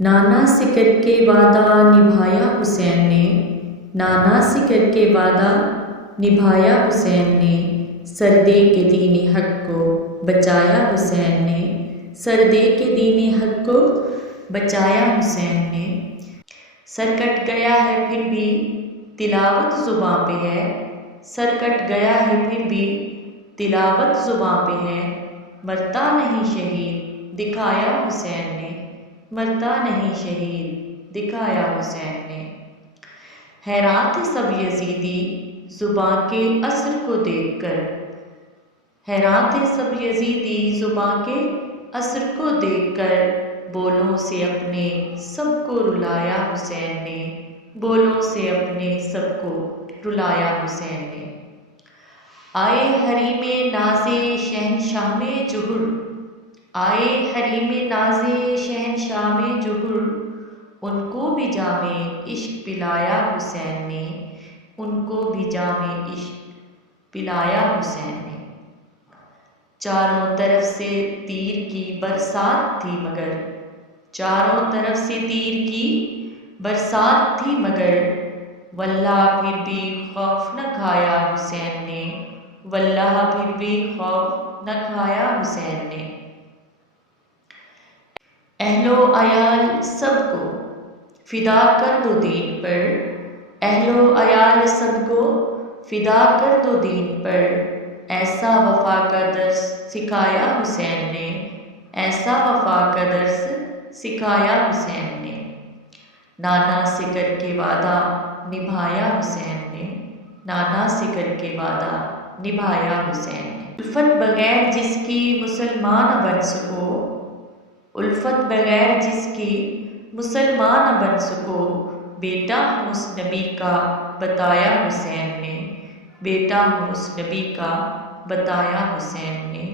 नाना से करके वादा निभाया हुसैन ने, नाना से करके वादा निभाया हुसैन ने, सरदे के दीन हक को बचाया हुसैन ने, सरदे के दीन हक को बचाया हुसैन ने। सर कट गया है फिर भी तिलावत जुबां पे है, सर कट गया है फिर भी तिलावत जुबां पे है, मरता नहीं शहीद दिखाया हुसैन ने, मरता नहीं शहीद दिखाया हुसैन ने। हैरान थे सब यजीदी जुबां के असर को देखकर, हैरान थे सब यजीदी जुबां के असर को देखकर, बोलों से अपने सबको रुलाया हुसैन ने, बोलों से अपने सबको रुलाया हुसैन ने। आए हरीमे नाज़े शहनशाह में जुहुर, आए हरीमे नाज़े शहनशाह में जुहुर, उनको भी जामे इश्क पिलाया हुसैन ने, उनको भी जामे इश्क पिलाया हुसैन ने। चारों तरफ से तीर की बरसात थी मगर, चारों तरफ से तीर की बरसात थी मगर, वल्लाह फिर भी खौफ न खाया हुसैन ने, वल्लाह फिर भी खौफ न खाया हुसैन ने। अहलो अयाल सबको फिदा कर दो दीन पर, अहलो अयाल सबको फिदा कर दो दीन पर, ऐसा वफा का दर्स सिखाया हुसैन ने, ऐसा वफा का दर्स सिखाया हुसैन ने। नाना से करके वादा निभाया हुसैन ने, नाना से करके वादा निभाया हुसैन ने। उल्फत बगैर जिसकी मुसलमान बन सको, उल्फत बगैर जिसकी मुसलमान बन सको, बेटा हूँ उस नबी का बताया हुसैन ने, बेटा हूँ उस नबी का बताया हुसैन ने।